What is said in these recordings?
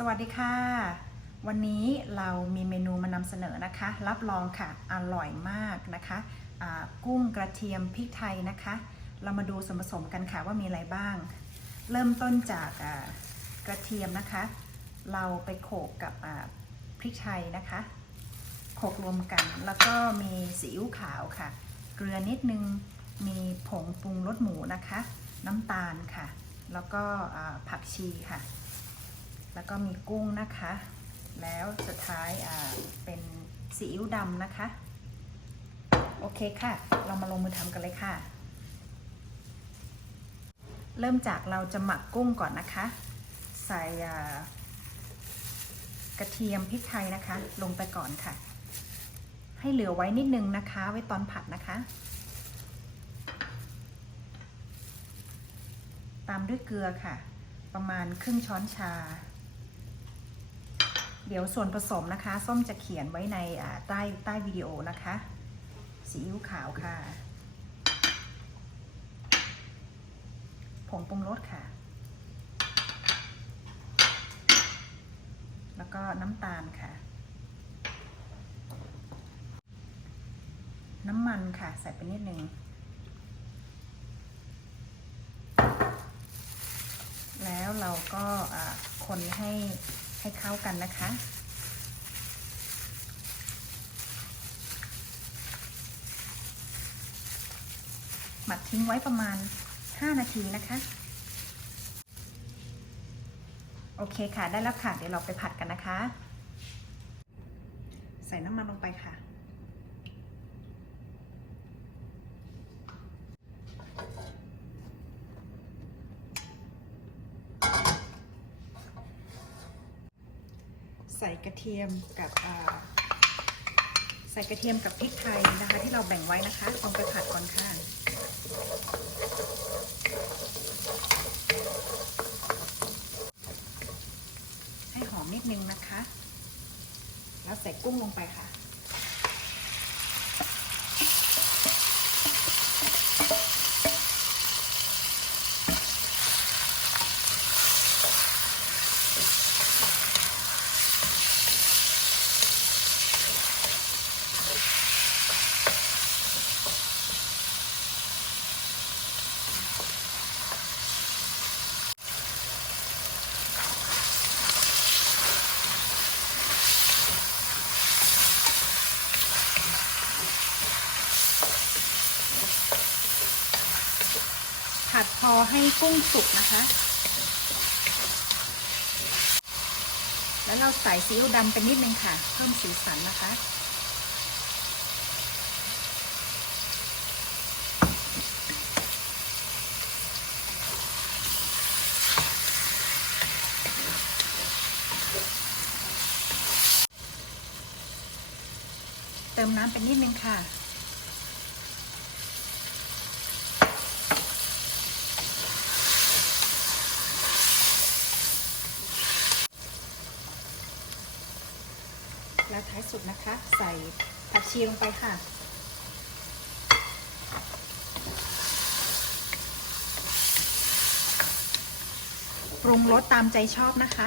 สวัสดีค่ะ วันนี้เรามีเมนูมานำเสนอนะคะ รับรองค่ะอร่อยมากนะคะอ่ากุ้งกระเทียมพริกไทยนะคะ เรามาดูส่วนผสมกันค่ะว่ามีอะไรบ้าง เริ่มต้นจากกระเทียมนะคะ เราไปโขกกับพริกไทยนะคะโขกรวมกัน แล้วก็มีซีอิ๊วขาวค่ะ เกลือนิดนึงมีผงปรุงรสหมูนะคะ น้ำตาลค่ะ แล้วก็ผักชีค่ะ แล้วก็มีกุ้งนะคะ แล้วสุดท้ายเป็นซีอิ๊วดำนะคะ โอเคค่ะ เรามาลงมือทำกันเลยค่ะ เริ่มจากเราจะหมักกุ้งก่อนนะคะ ใส่กระเทียมพริกไทยนะคะ ลงไปก่อนค่ะ ให้เหลือไว้นิดนึงนะคะ ไว้ตอนผัดนะคะ ตามด้วยเกลือค่ะ ประมาณครึ่งช้อนชา เดี๋ยวส่วนผสมนะคะ ส้มจะเขียนไว้ในใต้ใต้วิดีโอนะคะซีอิ๊วขาวค่ะ ผงปรุงรสค่ะ แล้วก็น้ำตาลค่ะ น้ำมันค่ะ ใส่ไปนิดนึง แล้วเราก็คนให้ ให้เข้ากันนะคะ หมักทิ้งไว้ประมาณ 5 นาทีนะคะ โอเคค่ะ ได้แล้วค่ะ เดี๋ยวเราไปผัดกันนะคะ ใส่น้ำมันลงไปค่ะ ใส่กระเทียมกับใส่กระเทียมกับพริกไทยนะคะ ที่เราแบ่งไว้นะคะลงไปผัดก่อนค่ะให้หอมนิดนึงนะคะ แล้วใส่กุ้งลงไปค่ะ ผัดพอให้กุ้งสุกนะคะ แล้วเราใส่ซีอิ๊วดำไปนิดนึงค่ะ เพิ่มสีสันนะคะ เติมน้ำไปนิดนึงค่ะ แล้วท้ายสุดนะคะ ใส่ผักชีลงไปค่ะ ปรุงรสตามใจชอบนะคะ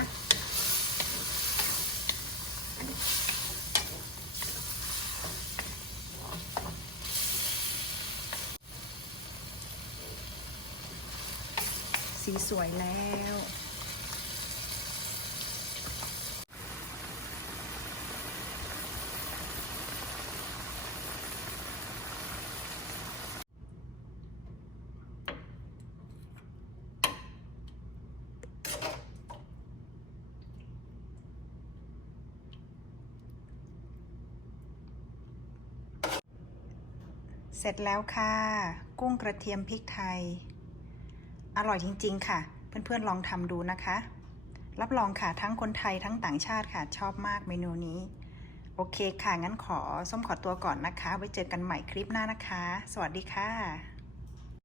สีสวยแล้ว เสร็จแล้วค่ะ กุ้งกระเทียมพริกไทย อร่อยจริง ๆ ค่ะ เพื่อนๆลองทำดูนะคะ รับรองค่ะทั้งคนไทยทั้งต่างชาติค่ะ ชอบมากเมนูนี้ โอเคค่ะ งั้นขอส้มขอตัวก่อนนะคะ ไว้เจอกันใหม่คลิปหน้านะคะ สวัสดีค่ะ